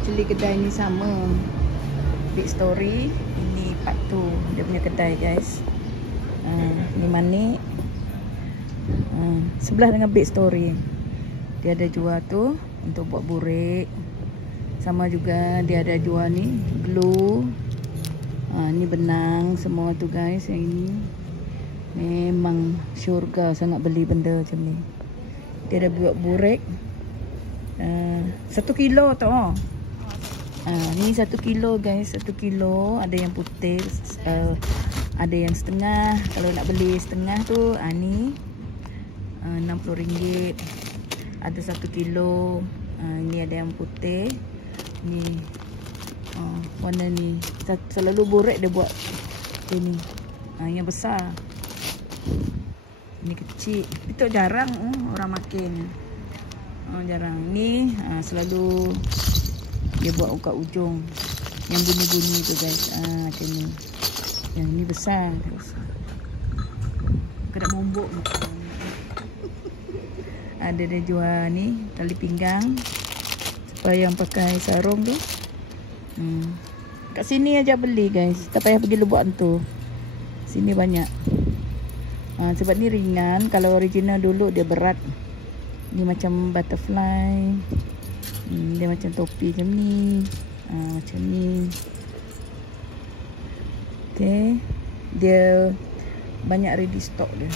Actually kedai ni sama Big Story. Ini part 2 dia punya kedai guys. Ni Manik. Sebelah dengan Big Story. Dia ada jual tu untuk buat burik. Sama juga dia ada jual ni glue. Ni benang semua tu guys. Yang ini memang syurga sangat beli benda macam ni. Dia ada buat burik 1 kilo tau. Ni 1 kilo guys, 1 kilo. Ada yang putih, ada yang setengah. Kalau nak beli setengah tu ni RM60. Ada 1 kilo. Ini ada yang putih. Ni warna ni. Selalu burik dia buat ini. Yang besar. Ini kecil. Itu jarang orang makan. Jarang. Ni selalu dia buat kat ujung. Yang bunyi-bunyi tu guys. Macam ni. Yang ni besar. Kena mombok. Ada dia jual ni tali pinggang supaya yang pakai sarung tu. Kat sini aja beli guys. Tak payah pergi Lubuk Hantu. Sini banyak. Sebab ni ringan. Kalau original dulu dia berat. Ni macam butterfly. Dia macam topi macam ni. Macam ni. Okay. Dia banyak ready stock dia.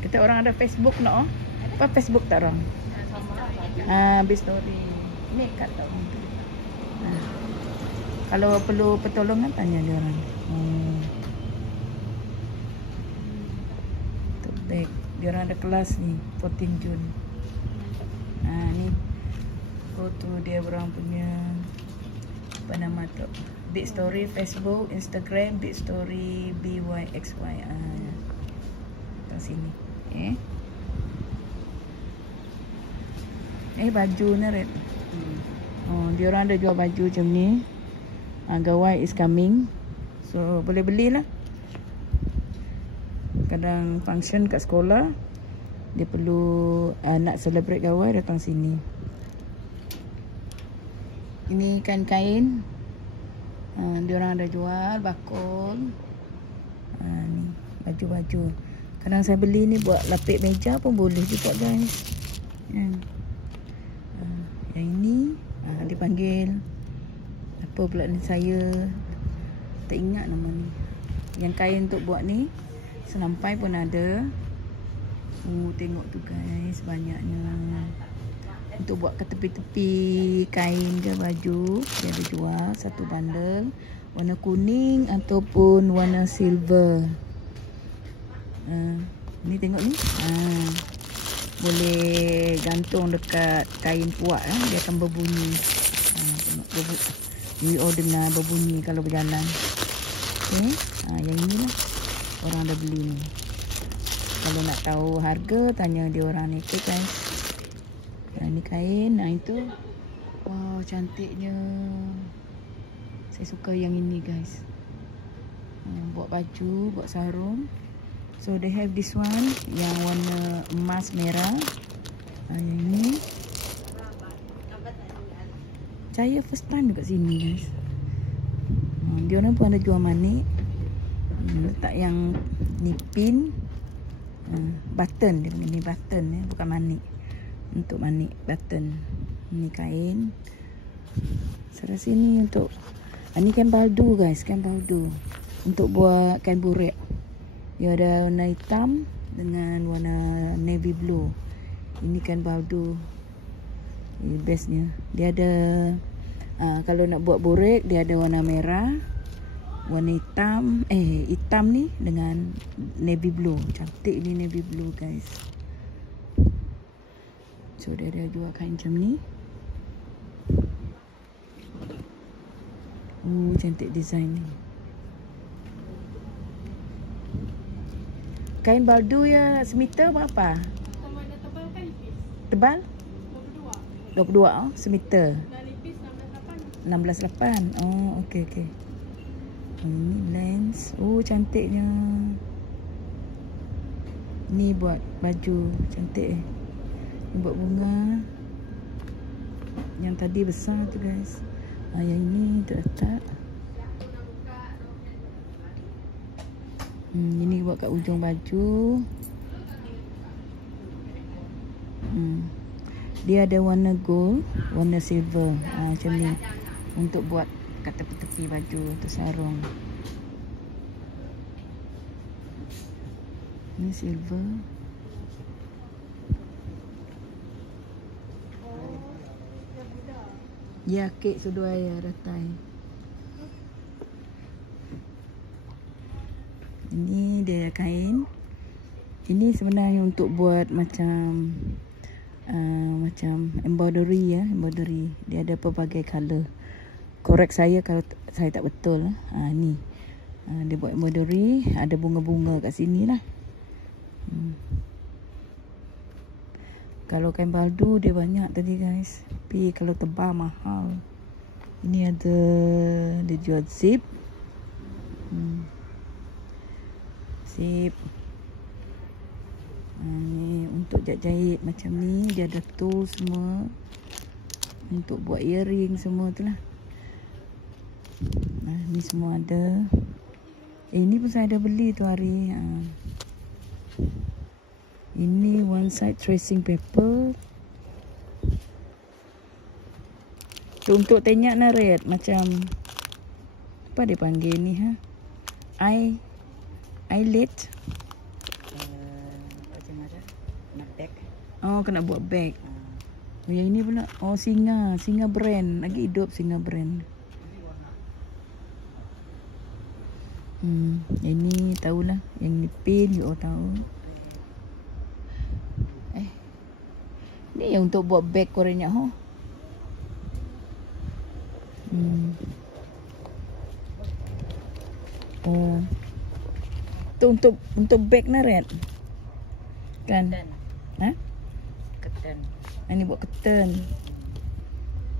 Kita orang ada Facebook nak. Apa Facebook tak orang? Big Story. Ni kat tak orang tu. Kalau perlu pertolongan tanya dia orang. Tote bag. Dia orang ada kelas ni 14 Jun. Ni foto dia orang punya apa nama tu? Big Story Facebook, Instagram Big Story BYXY. Kat sini. Baju ni red. Dia orang ada jual baju macam ni. Gawai is coming. So boleh belilah. Kadang function kat sekolah, dia perlu nak celebrate gawai, datang sini. Ini kain-kain. Diorang ada jual bakul. Ni baju-baju. Kadang saya beli ni buat lapik meja pun boleh juga guys. Yang ini dipanggil apa pula ni, saya tak ingat nama ni. Yang kain untuk buat ni senampai pun ada. Tengok tu guys, banyaknya. Untuk buat ke tepi-tepi kain ke baju, dia ada jual satu bundle warna kuning ataupun warna silver. Ni tengok ni. Boleh gantung dekat kain puak. Dia akan berbunyi. Tengok ni dengar berbunyi kalau berjalan. Okay. Yang ini lah orang dah beli ni. Kalau nak tahu harga, tanya dia orang ni. Okay guys. Ni kain. Itu. Wow, cantiknya. Saya suka yang ini guys. Buat baju, buat sarung. So they have this one yang warna emas merah. Yang ini. Saya first time dekat sini guys. Dia orang pun ada jual manik. Letak yang ni pin. Button dia punya ni button bukan manik. Untuk manik button. Ni kain. Sebelah sini untuk ni kain baldu guys, kain baldu. Untuk buat kain burik. Dia ada warna hitam dengan warna navy blue. Ini kain baldu. Ini bestnya. Dia ada kalau nak buat burik, dia ada warna merah, warna hitam, hitam ni dengan navy blue. Cantik ni navy blue guys. So dia ada jual kain macam ni. Cantik design ni. Kain baldu ya semeter berapa? Tebal? 22 semeter. 16.8. Okey. Ini lens. Cantiknya. Ni buat baju cantik. Ni buat bunga. Yang tadi besar tu guys. Yang ini untuk letak. Ini buat kat ujung baju. Dia ada warna gold, warna silver, macam ni. Untuk buat kat tepi-tepi baju, untuk sarung. Ini silver. Ya, kek sudu air ratai. Ini dia kain. Ini sebenarnya untuk buat macam embroidery ya, embroidery. Dia ada pelbagai color. Korek saya kalau saya tak betul. Ni. Dia buat embroidery, ada bunga-bunga kat sini lah. Kalau kain baldu dia banyak tadi guys. Tapi kalau tebal mahal. Ini ada dia jual zip. Zip. Ni untuk jahit macam ni. Dia ada tool semua. Untuk buat earring semua tu lah. Ni semua ada. Ini pun saya ada beli tu hari. Ini one side tracing paper. Tu untuk tenyak naret macam apa dia panggil ni eyelid. Macam mana? Nak bag. Oh, kena buat bag. Yang ini pula. Oh, Singa brand. Lagi hidup Singa brand. Ini tahulah. Yang ni pin you all tahu. Ni yang untuk buat bag korenya Oh. Tu untuk bag na red. Kan? Keten. Ini buat keten.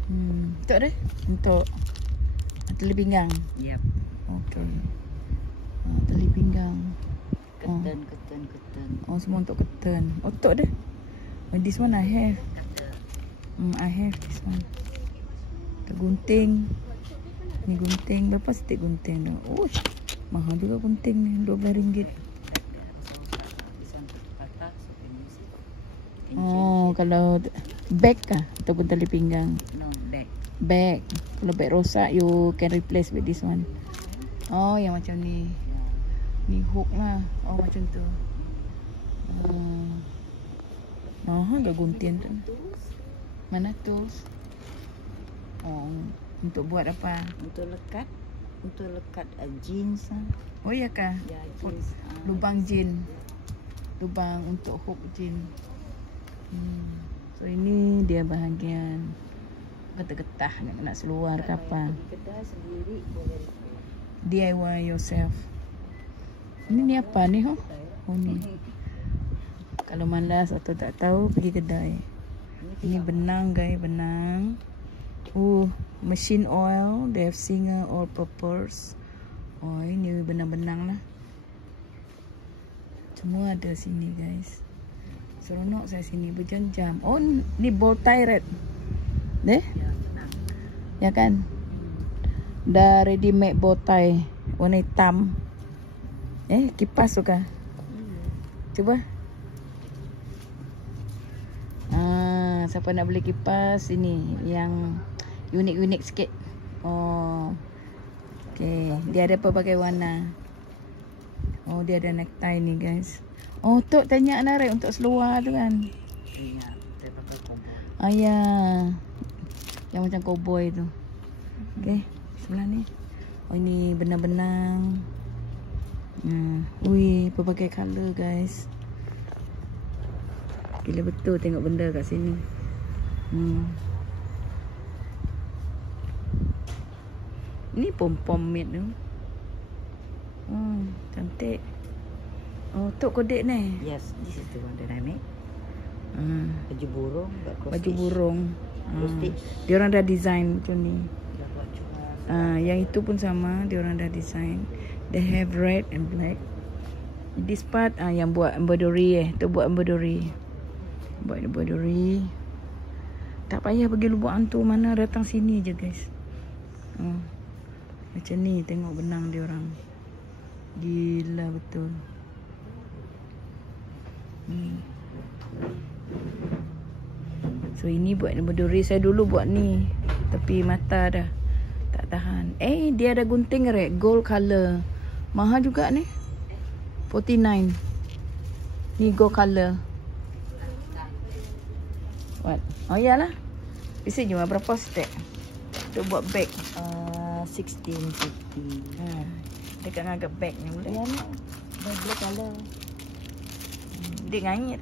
Untuk deh. Untuk tali pinggang. Yep. Okey. Tali pinggang. Keten. Oh, semua untuk keten. Untuk deh. This one I have. I have this one. Gunting. Ni gunting. Berapa setik gunting tu? Oh, mahal juga gunting ni. RM12. Oh, kalau bag kah? Ataupun tali pinggang? No, bag. Bag. Kalau bag rosak, you can replace with this one. Oh, yang macam ni. Ni hook lah. Oh, macam tu. Mahal ke gunting tu? Mana tools? Oh, untuk buat apa? Untuk lekat jeans. Oh ya kah? Ya, jeans. Lubang jean. Lubang untuk hook jean. So ini dia bahagian getah-getah nak seluar ke apa. Getah sendiri boleh. DIY yourself. Ini apa ni Oh ni. Kalau malas atau tak tahu, pergi kedai. Ini benang guys, benang. Machine oil. They have Singer oil purpose. Oh, ini benang-benang lah. Semua ada sini guys. Seronok saya sini berjam-jam. Oh, ni bow tie red. Deh? Ya kan? Dah ready made bow tie. Warna hitam. Kipas tu kah? Cuba. Siapa nak beli kipas ini yang unik-unik sikit. Oh. Okey, dia ada pelbagai warna. Oh, dia ada necktie ni guys. Oh, Tok tanya Narai untuk seluar tu kan. Ya, dia pakai cowboy. Ya. Yang macam cowboy tu. Okey, sebelah ni. Oh, ini benang-benang. Pelbagai color guys. Gila betul tengok benda kat sini. Ni pom-pom made tu. Cantik. Oh, Tok kodek ni. Yes, this is the one that I made. Baju burung, baju burung. Dia orang dah design macam ni. Yang itu pun sama, dia orang dah design. They have red and black. This part yang buat embroidery tu buat embroidery. Buat embroidery. Tak payah pergi lubuk hantu mana, datang sini je guys. Macam ni tengok benang dia orang. Gila betul. So ini buat berduri. Saya dulu buat ni, tapi mata dah tak tahan. Dia ada gunting rek, gold color. Mahal juga ni, 49. Ni gold color. What? Oh iyalah. Bisa jual berapa stek untuk buat bag? 1650. Dekat dengan agak bag ni boleh. Ya nak. Gold color. Dia ngangit.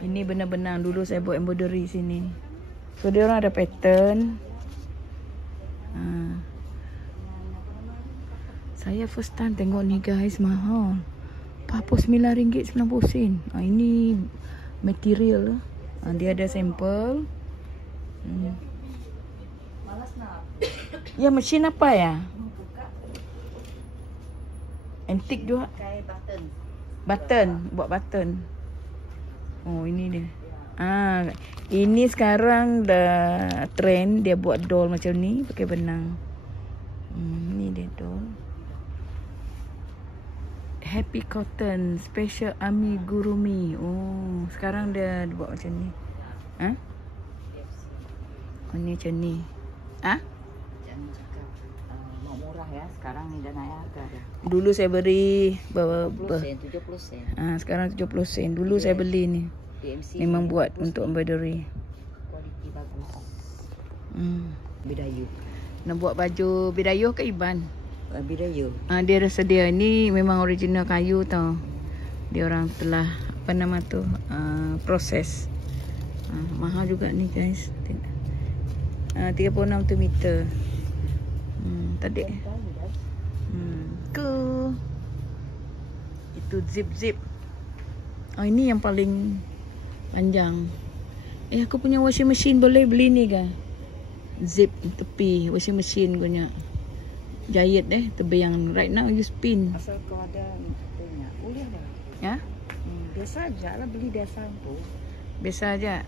Ini benar-benar dulu saya buat embroidery sini. So dia orang ada pattern. Saya first time tengok ni guys, mahal. RM49.90. Ini material. Dia ada sampel. Malas nak. Ya, mesin apa ya? Antik juga. Pakai button. Button, buat button. Oh, ini dia. Ini sekarang dah trend dia buat doll macam ni pakai benang. Ni dia doll. Happy Cotton Special Amigurumi. Oh, sekarang dia buat macam ni. Oh, ni macam ni. Jangan cakap mau murah ya. Sekarang ni dah naik harga dah. Dulu saya beri 70 sen. sekarang 70 sen. Dulu saya beli ni. DMC Memang buat untuk embroidery. Kualiti bagus. Bidayu. Nak buat baju bidayuh ke Iban? Bidayu. Dia dah sedia. Ni memang original kayu tau. Dia orang telah apa nama tu proses. Mahal juga ni guys. 36 tu meter. Tadi. Itu zip. Ini yang paling panjang. Aku punya washing machine boleh beli ni ke? Zip tepi washing machine punya. Jahit tepi yang right now you spin. Asal kau ada katanya. Boleh dah. Ya? Biasa aja lah beli dasar tu. Biasa aja.